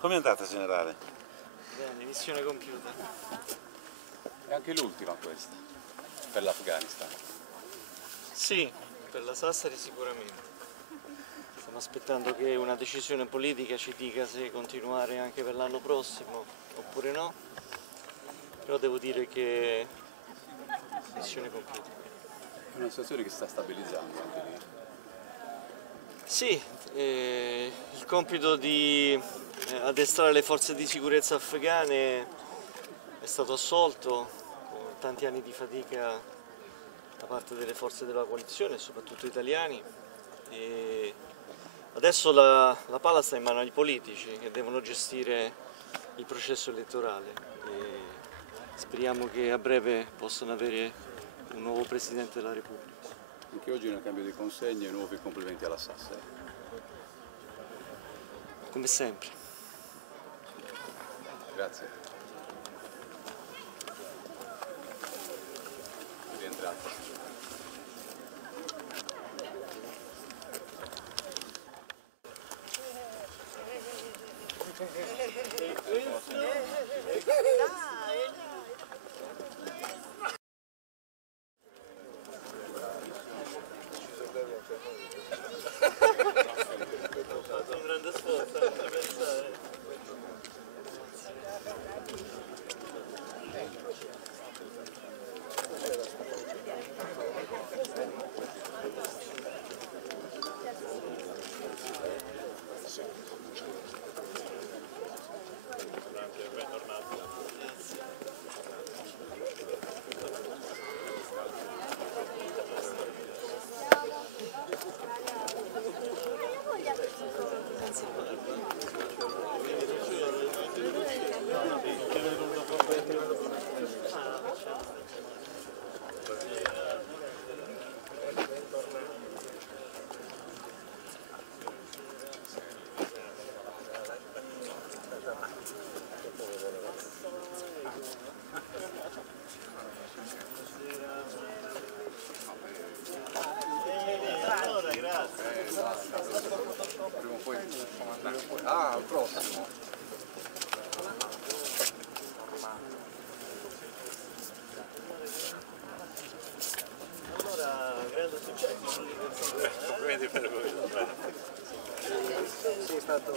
Come è andata, generale? Bene, missione compiuta. È anche l'ultima questa, per l'Afghanistan. Sì, per la Sassari sicuramente. Stiamo aspettando che una decisione politica ci dica se continuare anche per l'anno prossimo oppure no. Però devo dire che missione compiuta. È una situazione che si sta stabilizzando anche lì. Sì, il compito di addestrare le forze di sicurezza afghane è stato assolto con tanti anni di fatica da parte delle forze della coalizione, soprattutto italiani. E adesso la palla sta in mano ai politici che devono gestire il processo elettorale. E speriamo che a breve possano avere un nuovo Presidente della Repubblica. Anche oggi nel cambio di consegne nuovi complimenti alla Sassari. Come sempre. Grazie. Rientrate. Un grande sforzo a pensare. Prima o poi possiamo andare poi. Ah, al prossimo. Allora, grande successo. Complimenti per voi. Sì, è stato